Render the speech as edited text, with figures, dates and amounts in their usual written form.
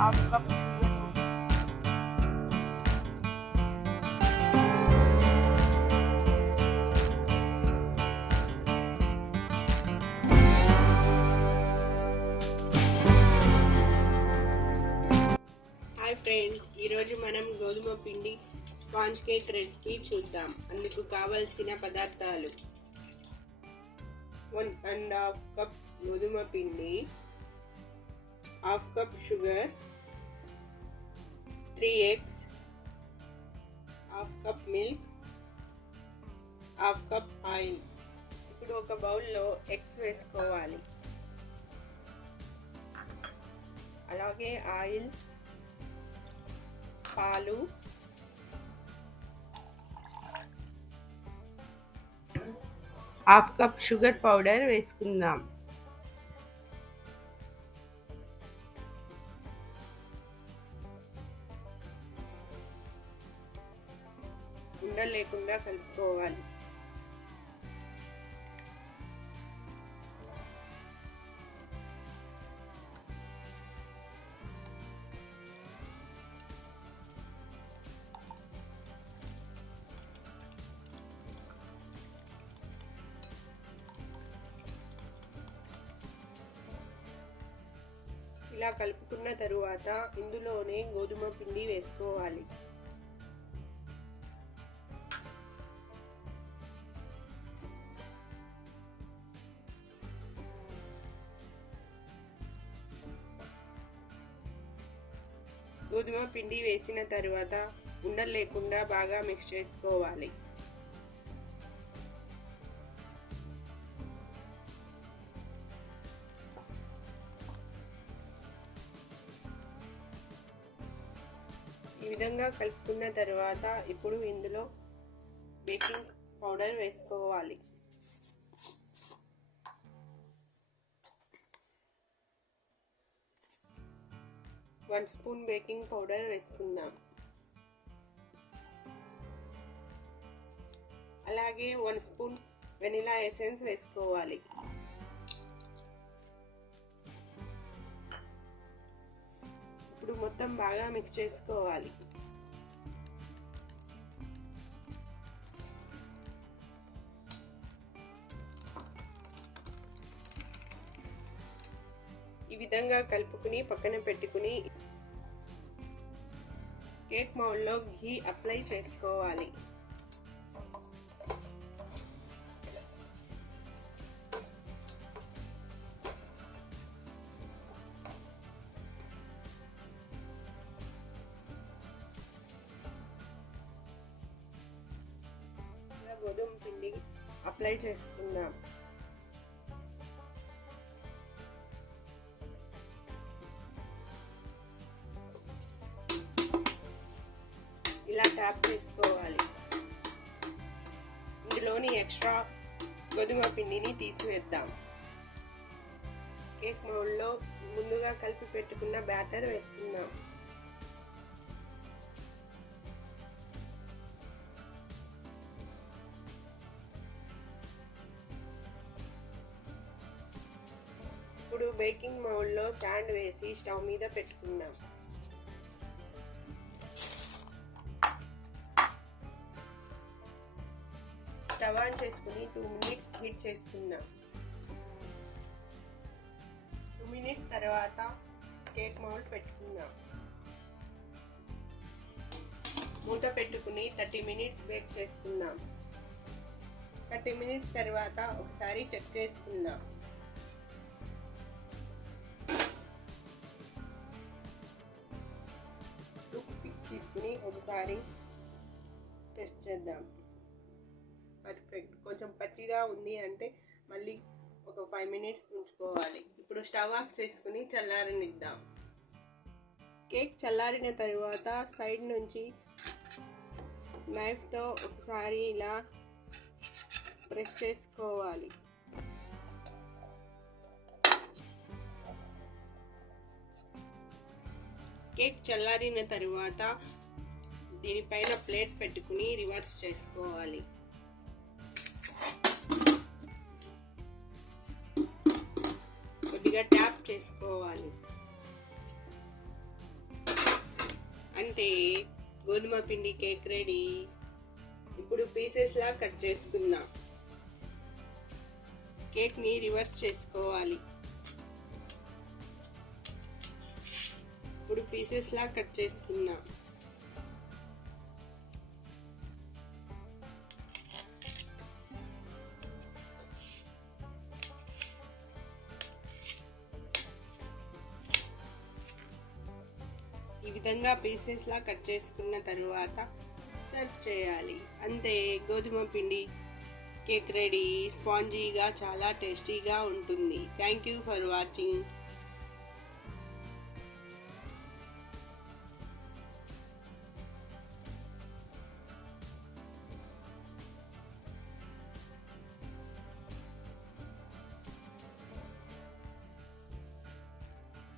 Half cup sugar, hi friends, ఈరోజు మనం గోధుమ పిండి స్పాంజ్ కేక్ రెసిపీ చూద్దాం. అందుకు కావలసిన పదార్థాలు: 1.5 కప్ గోధుమ పిండి, half cup sugar, 3 eggs, half cup milk, half cup oil. ఇప్పుడు ఒక బౌల్లో ఎగ్స్ వేసుకోవాలి, అలాగే ఆయిల్, పాలు, హాఫ్ కప్ షుగర్ పౌడర్ వేసుకుందాం. ఉండలు లేకుండా కలుపుకోవాలి. ఇలా కలుపుకున్న తరువాత ఇందులోనే గోధుమ పిండి వేసుకోవాలి. గోధుమ పిండి వేసిన తరువాత ఉండలు లేకుండా బాగా మిక్స్ చేసుకోవాలి. ఈ విధంగా కలుపుకున్న తర్వాత ఇప్పుడు ఇందులో బేకింగ్ పౌడర్ వేసుకోవాలి. వన్ స్పూన్ బేకింగ్ పౌడర్ వేసుకుందాం. అలాగే 1 స్పూన్ వెనిలా ఎసెన్స్ వేసుకోవాలి. ఇప్పుడు మొత్తం బాగా మిక్స్ చేసుకోవాలి. ఈ విధంగా కలుపుకుని పక్కన పెట్టుకుని కేక్ మౌల్డ్లో ఘీ అప్లై చేసుకోవాలి. గోధుమ పిండి అప్లై చేసుకుందాం. ఇలా ట్యాప్ చేసుకోవాలి. ఇందులోని ఎక్స్ట్రా గోధుమ పిండిని తీసివేద్దాం. కేక్ మౌల్డ్లో ముందుగా కలిపి పెట్టుకున్న బ్యాటర్ వేసుకుందాం. ఇప్పుడు బేకింగ్ మౌల్డ్లో శాండ్ వేసి స్టవ్ మీద పెట్టుకుందాం. స్టవ్ ఆన్ చేసుకుని 2 మినిట్స్ హీట్ చేసుకుందాం. 2 మినిట్స్ తర్వాత కేక్ మౌల్డ్ పెట్టుకుందాం. మూత పెట్టుకుని 30 మినిట్స్ బేక్ చేసుకుందాం. 30 మినిట్స్ తర్వాత ఒకసారి చెక్ చేసుకుందాం. తీసుకుని ఒకసారి టెస్ట్ చేద్దాం. పర్ఫెక్ట్. కొంచెం పచ్చిగా ఉంది అంటే మళ్ళీ ఒక 5 మినిట్స్ ఉంచుకోవాలి. ఇప్పుడు స్టవ్ ఆఫ్ చేసుకుని చల్లారనిద్దాం. కేక్ చల్లారిన తరువాత సైడ్ నుంచి నైఫ్తో ఒకసారి ఇలా ప్రెస్ చేసుకోవాలి. కేక్ చల్లారిన తరువాత దీనిపైన ప్లేట్ పెట్టుకుని రివర్స్ చేసుకోవాలి. కొద్దిగా ట్యాప్ చేసుకోవాలి. గోధుమ పిండి కేక్ రెడీ. ఇప్పుడు పీసెస్లా కట్ చేసుకుందాం. కేక్ని రివర్స్ చేసుకోవాలి. ఇప్పుడు పీసెస్లా కట్ చేసుకుందాం. ఈ విధంగా పీసెస్లా కట్ చేసుకున్న తరువాత సర్వ్ చేయాలి. అంతే, గోధుమ పిండి కేక్ రెడీ. స్పాంజీగా చాలా టేస్టీగా ఉంటుంది. Thank you for watching.